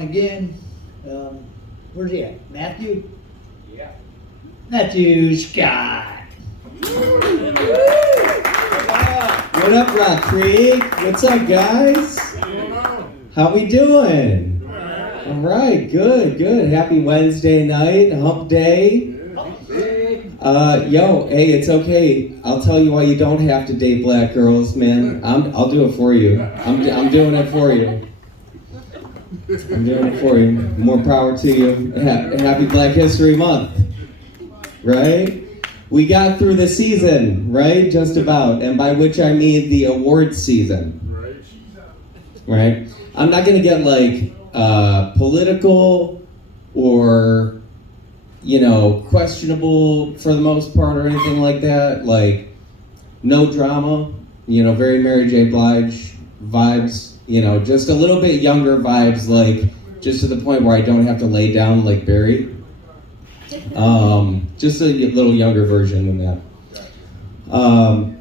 on again. Where's he at? Matthew? Yeah. Matthew Scott. What up, Rock Creek? What's up, guys? How we doing? All right, good. Happy Wednesday night, hump day. Hey, it's okay. I'll tell you why you don't have to date black girls, man. I'll do it for you. I'm doing it for you. I'm doing it for you. More power to you. Happy Black History Month. Right? We got through the season, right? Just about. And by which I mean the awards season. Right? I'm not going to get political or, questionable for the most part or anything like that. No drama, very Mary J. Blige vibes, just a little bit younger vibes, just to the point where I don't have to lay down like Barry. Just a little younger version than that.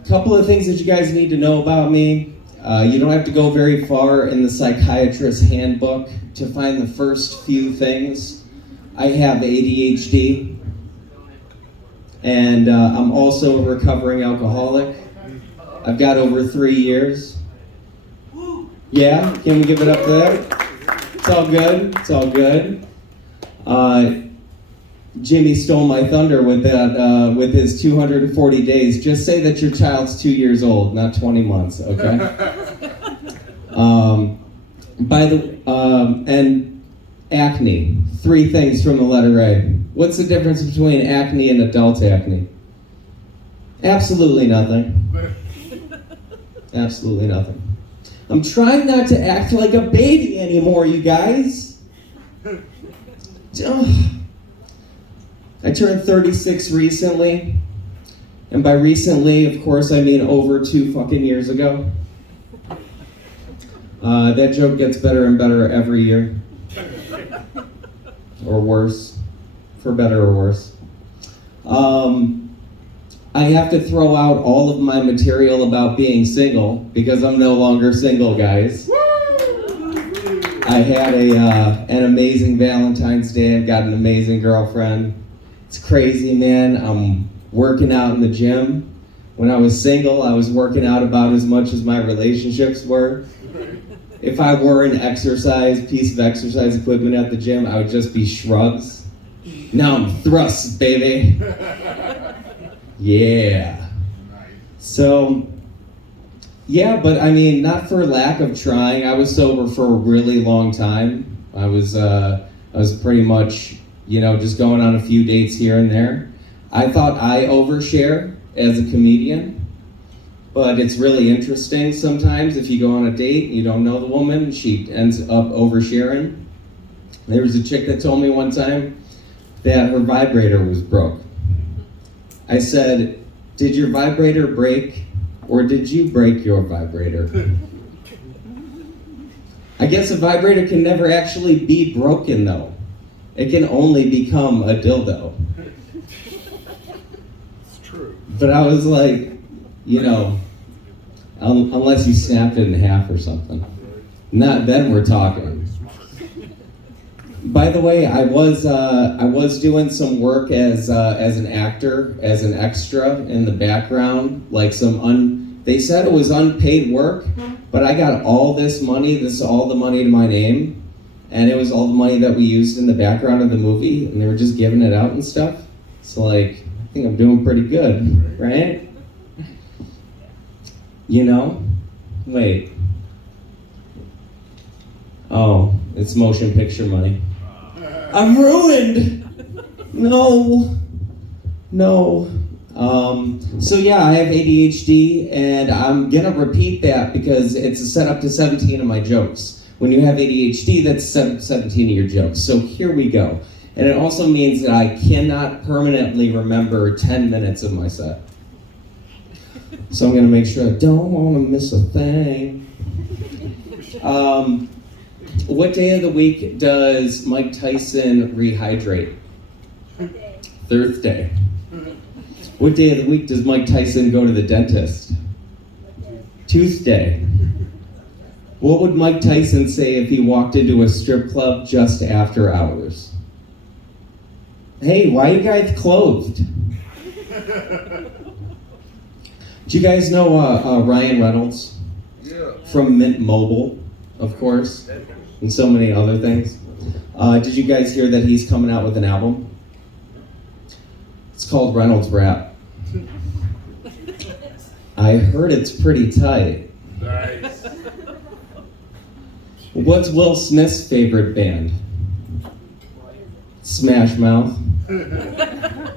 Couple of things that you guys need to know about me. You don't have to go very far in the psychiatrist's handbook to find the first few things. I have ADHD, and I'm also a recovering alcoholic. I've got over 3 years. Yeah, can we give it up there? It's all good. Jimmy stole my thunder with that, with his 240 days. Just say that your child's 2 years old, not 20 months, okay? And acne. 3 things from the letter A. What's the difference between acne and adult acne? Absolutely nothing. Absolutely nothing. I'm trying not to act like a baby anymore, you guys. I turned 36 recently, and by recently, of course, I mean over 2 fucking years ago. That joke gets better and better every year. Or worse, for better or worse. I have to throw out all of my material about being single, because I'm no longer single, guys. I had an amazing Valentine's Day. I've got an amazing girlfriend. It's crazy, man. I'm working out in the gym. When I was single, I was working out about as much as my relationships were. If I were an piece of exercise equipment at the gym, I would just be shrugs. Now I'm thrusts, baby. Yeah. So, yeah, but I mean, not for lack of trying. I was sober for a really long time. I was pretty much, just going on a few dates here and there. I thought I overshare as a comedian, but it's really interesting sometimes if you go on a date and you don't know the woman, she ends up oversharing. There was a chick that told me one time that her vibrator was broke. I said, "Did your vibrator break, or did you break your vibrator?" I guess a vibrator can never actually be broken, though. It can only become a dildo. It's true. But I was like, unless you snapped it in half or something. Not then we're talking. By the way, I was doing some work as an actor, as an extra in the background, they said it was unpaid work, but I got all this money, all the money to my name, and it was all the money that we used in the background of the movie, and they were just giving it out and stuff. So I think I'm doing pretty good, right? Wait. Oh, it's motion picture money. I'm ruined! No. So yeah, I have ADHD, and I'm gonna repeat that because it's a setup to 17 of my jokes. When you have ADHD, that's 17 of your jokes. So here we go. And it also means that I cannot permanently remember 10 minutes of my set. So I'm gonna make sure I don't wanna miss a thing. What day of the week does Mike Tyson rehydrate? Thursday. What day of the week does Mike Tyson go to the dentist? Tuesday. What would Mike Tyson say if he walked into a strip club just after hours? Hey, why are you guys clothed? Do you guys know Ryan Reynolds? Yeah. From Mint Mobile, of course, and so many other things. Did you guys hear that he's coming out with an album? It's called Reynolds Rap. I heard it's pretty tight. Nice. What's Will Smith's favorite band? Smash Mouth. It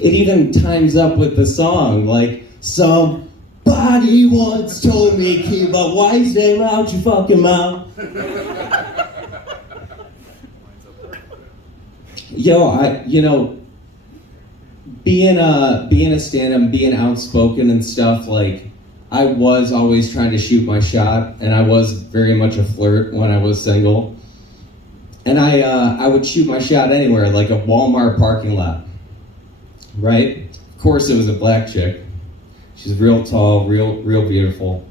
even times up with the song, like, somebody once told me, keep a wife's name out your fucking mouth. Being a stand-up, being outspoken and stuff, like, I was always trying to shoot my shot, and I was very much a flirt when I was single. And I would shoot my shot anywhere, like a Walmart parking lot, right? Of course, it was a black chick. She's real tall, real beautiful.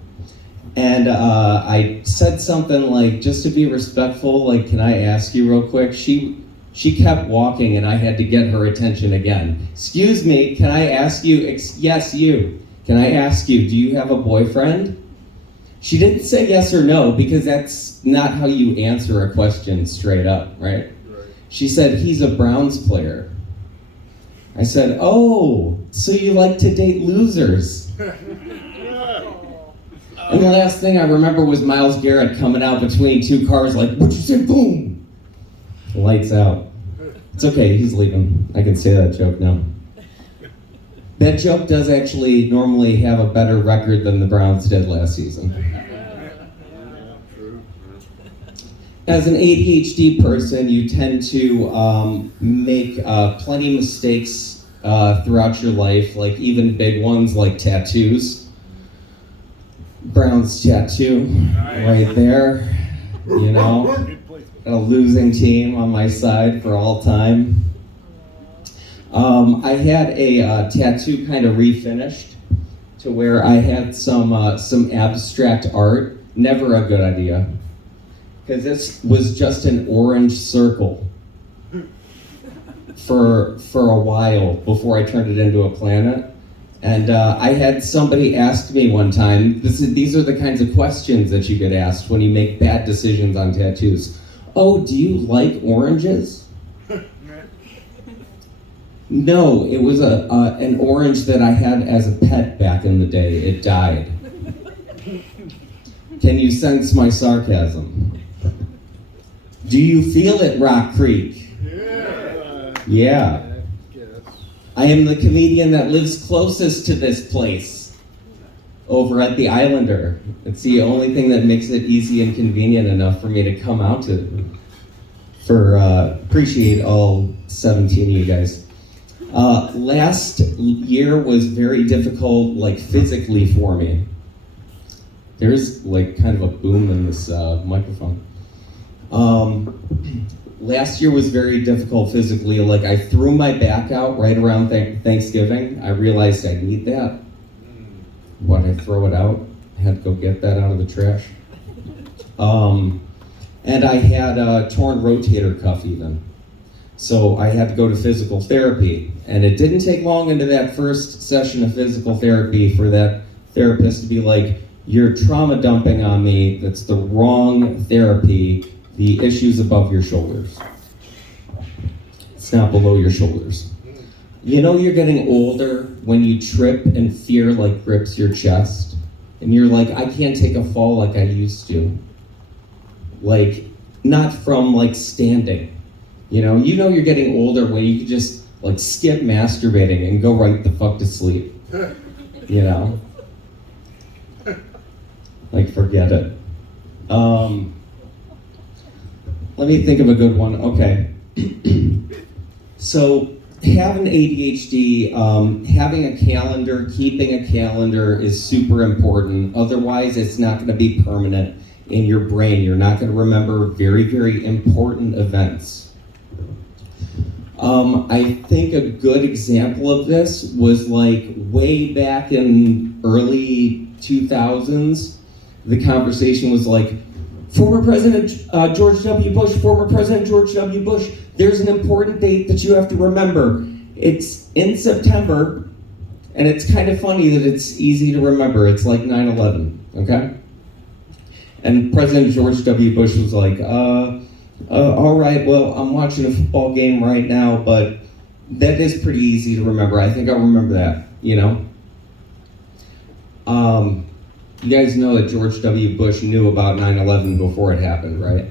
And I said something like, just to be respectful, like, can I ask you real quick? She kept walking, and I had to get her attention again. Excuse me, can I ask you, yes, you. Can I ask you, do you have a boyfriend? She didn't say yes or no, because that's not how you answer a question straight up, right? She said, he's a Browns player. I said, oh, so you like to date losers. And the last thing I remember was Myles Garrett coming out between two cars like, what'd you say, boom? Lights out. It's okay, he's leaving. I can say that joke now. That joke does actually normally have a better record than the Browns did last season. As an ADHD person, you tend to make plenty of mistakes throughout your life, like even big ones like tattoos. Brown's tattoo, right there, you know. Got a losing team on my side for all time. I had a tattoo kind of refinished to where I had some abstract art. Never a good idea, because this was just an orange circle for a while before I turned it into a planet. And I had somebody ask me one time, these are the kinds of questions that you get asked when you make bad decisions on tattoos. Oh, do you like oranges? No, it was an orange that I had as a pet back in the day. It died. Can you sense my sarcasm? Do you feel it, Rock Creek? Yeah. I am the comedian that lives closest to this place over at the Islander. It's the only thing that makes it easy and convenient enough for me to come out to. Appreciate all 17 of you guys. Last year was very difficult, like physically for me. There's like kind of a boom in this microphone. Last year was very difficult physically. Like I threw my back out right around Thanksgiving. I realized I need that. Why'd I throw it out? I had to go get that out of the trash. And I had a torn rotator cuff even. So I had to go to physical therapy. And it didn't take long into that first session of physical therapy for that therapist to be like, you're trauma dumping on me. That's the wrong therapy. The issue's above your shoulders. It's not below your shoulders. You know you're getting older when you trip and fear like grips your chest. And you're like, I can't take a fall like I used to. Like, not from like standing. You know you're getting older when you can just like skip masturbating and go right the fuck to sleep. You know? Like, forget it. Let me think of a good one. Okay. So, having ADHD, having a calendar, keeping a calendar is super important. Otherwise, it's not going to be permanent in your brain. You're not going to remember very, very important events. I think a good example of this was like way back in early 2000s. the conversation was like, former President George W. Bush, former President George W. Bush, there's an important date that you have to remember. It's in September, and it's kind of funny that it's easy to remember. It's like 9/11, okay? And President George W. Bush was like, all right, well, I'm watching a football game right now, but that is pretty easy to remember. I think I'll remember that, you know? You guys know that George W. Bush knew about 9/11 before it happened, right?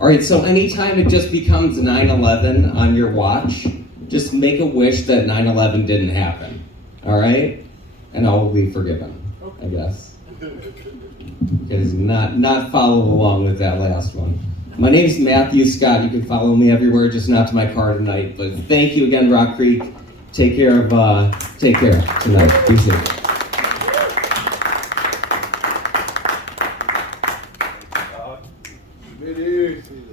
All right, so anytime it just becomes 9/11 on your watch, just make a wish that 9/11 didn't happen, all right? And all will be forgiven, I guess. Because not follow along with that last one. My name's Matthew Scott. You can follow me everywhere, just not to my car tonight. But thank you again, Rock Creek. Take care tonight. Be safe.